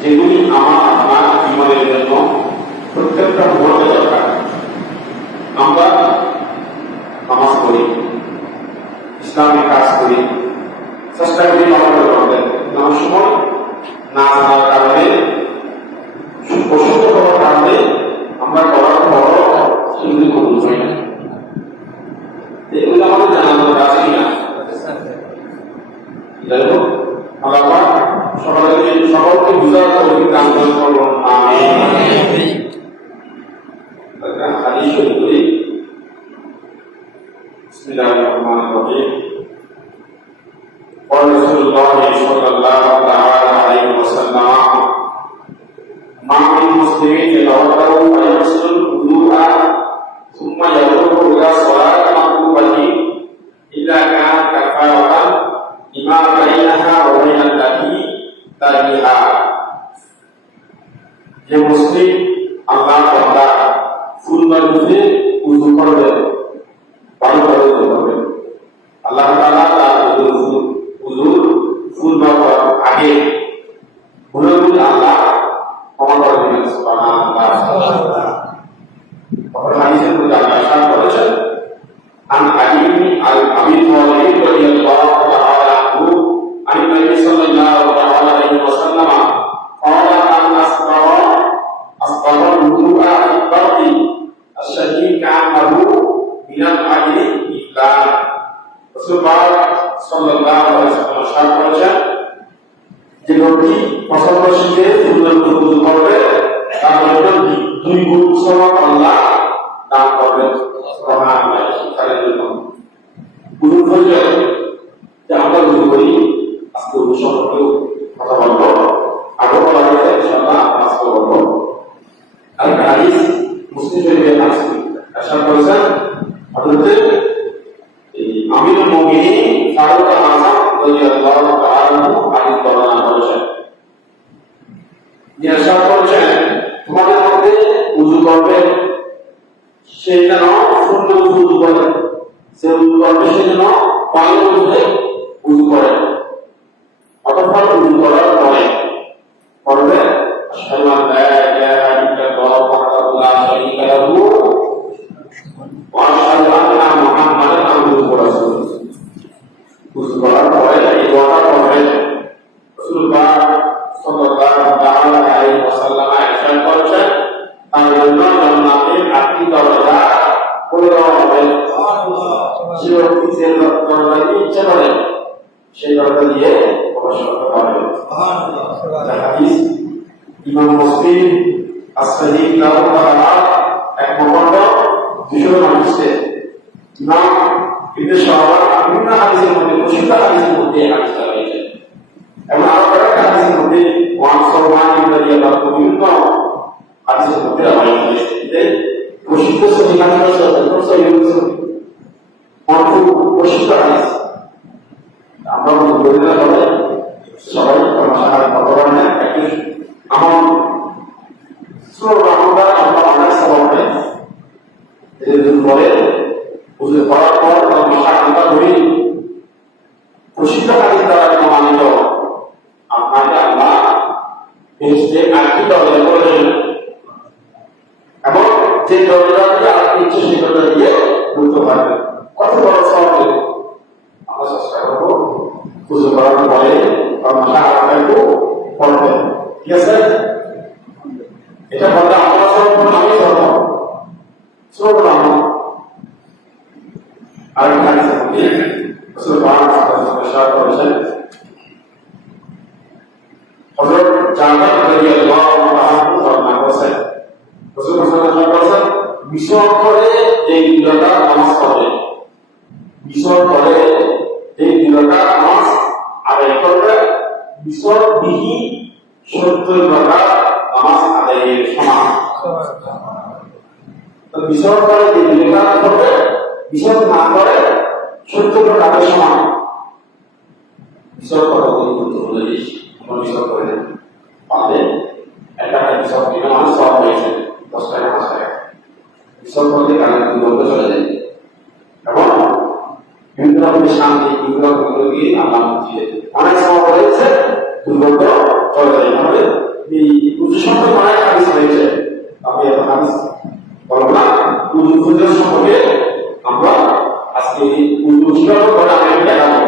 যেগুলি আমার আপনার জীবনের জন্য প্রত্যেকটা মুহূর্তে দরকার। আমরা নামাজ পড়ি, ইসলামিক কাজ করি, চেষ্টা করি আমাদের করবেন, নামার সময় না জানার কারণে, অসুস্থ হওয়ার কারণে আমরা করার বড় সেগুলি কবুল হই না। এগুলো আমাদের জানানোর আছে কিনা? যাই হোক, আল্লাহ সকলকে বুঝার তৌফিক দান করুন। আমিন। হাদিস শরীফ পড়ি। বিসমিল্লাহির রহমানির রহিম। قال رسول الله صلى الله تعالى عليه وسلم ما من مسلم يتوضأ فيغسل الوضوء ثم يخرج إلى صلاة مكتوبة إلا كان كفارة لما بينها وبين التي تليها। যে মুসলিম আল্লাহ বান্দা ফুল মারুফে উযু করবে, ভালো করে উযু করবে, আল্লাহ তাআলা তার উযুর ফুল মারার আগে ভুলে আল্লাহ ক্ষমা করে দিবেন। সুবহানাল্লাহ। হাদিসের মধ্যে আল্লাহ ইরশাদ করেছেন, আন আলী ইবনে আবি তালিব রাদিয়াল্লাহু তাআলা আনহু আন নবী সাল্লাল্লাহু আলাইহি ওয়াসাল্লাম قال أن أصبر الوضوء في البرد الشديد كأنه من الأجر إفلام। রাসূলুল্লাহ সাল্লাল্লাহু আলাইহি ওয়াসাল্লাম ইরশাদ করেছেন, যে ব্যক্তি প্রচন্ড শীতে সুন্দর উযু করবে তার জন্য 2 গুণ সওয়াব আল্লাহ দান করবেন। সুবহানাল্লাহ। তার জন্য উযু করলে যে আমরা উযু করি, আজকে উযু সম্পর্কে কথা বলবো, আগে বলা হয়েছে ইনশাআল্লাহ আজকে বলবো। আর হাদিস মুসলিম শরীফে আছে, ইরশাদ করেছেন হযরত আমিরুল মুমিনিন ফারুক আযম রাদিয়াল্লাহু তাআলা আনহু হাদিস বর্ণনা করেছেন। যে ইরশাদ করেছেন, তোমাদের মধ্যে উযু করবে সে যেন শূন্য উযু করে, সে উযু করবে সে যেন পানির মধ্যে উযু করে, অতঃপর উযু করার পরে পড়বে আশহাদু আন লা ইলাহা ইল্লাল্লাহু ওয়াহদাহু লা শারীকা লাহু ওয়া আশহাদু আন্না মুহাম্মাদান আবদুহু ওয়া রাসূলুহু। উযু করার পরে এই দোয়াটা পড়বেন। রাসূলুল্লাহ সাল্লাল্লাহু তাআলা আলাইহি ওয়াসাল্লাম ইরশাদ করেছেন, তার জন্য জান্নাতের 8টি দরজা খুলে দেওয়া হবে। যে ব্যক্তি যে দরজা দিয়ে ইচ্ছা করে সেই দরজা দিয়ে প্রবেশ করতে পারবে। সুবহানাল্লাহ। হাদিস ইমাম মুসলিম as-sahih লাহু তাআলা 1 নম্বর 229 ইমাম ইবনে শাওয়াল বিভিন্ন হাদিসের মধ্যে প্রসিদ্ধ হাদিসের মধ্যে হাদিস রয়েছে, এবং আরো কয়েকটা হাদিসের মধ্যে ওয়ান সালমান রাদিয়াল্লাহু আনহু বিভিন্ন হাদিসের মধ্যে রয়েছে। প্রসিদ্ধ সহিহ হাদিস প্রসিদ্ধ হাদিস আমরা বলি না বলে সবাই ভাষার কথা বলে না, একটু আমার সুরা আমরা অনেক সবাই এদের পরে বুঝে পড়ার পর ভাষা আমরা ধরি প্রসিদ্ধ হাদিস দ্বারা প্রমাণিত আপনাকে আল্লাহ বেহেশতে 8টি দরজা করেছেন, এবং যে দরজা দিয়ে আপনি ইচ্ছে সেই দরজা দিয়ে ঢুকতে পারবেন। কত বড় সহজ! আমরা চেষ্টা করবো বুঝে পড়ার পরে ভাষা একটু পড়বেন, ঠিক আছে? এটা বলতে আমরা সব আমি সব সব আমি আর হাদিস মধ্যে রাসূলুল্লাহ সাল্লাল্লাহু আলাইহি ওয়াসাল্লাম করেছেন, হযরত জাবের রাদিয়াল্লাহু আনহু বর্ণনা করেছেন, রাসূলুল্লাহ সাল্লাল্লাহু আলাইহি ওয়াসাল্লাম মিশর করে এই 2 রাকাত নামাজ পড়ে, মিশর করে এই 2 রাকাত নামাজ আদায় করবে মিশর বিহীন 70 রাকাত নামাজ আদায়ের সমান। তো মিশর করে যে 2 রাকাত করবে, মিশর না করে 70 রাকাতের সমান। মিশর করা বলি গুরুত্বপূর্ণ জিনিস, মিশর করে পারলে একটা মিশর কিনে মানুষ সব হয়েছে 10 টাকা 5 টাকা মিশর করলে কারণ দুর্গন্ধ চলে যায়, এবং বিভিন্ন রকমের শান্তি বিভিন্ন রকমের আল্লাহ দিয়ে অনেক সময় হয়েছে দুর্গন্ধ চলে যায়। তাহলে এই উজু সম্পর্কে অনেক হাদিস রয়েছে, আমি এখন হাদিস বলবো না। উজু ফজিলত সম্পর্কে আমরা আজকে উজু কিভাবে করা আমি দেখাবো।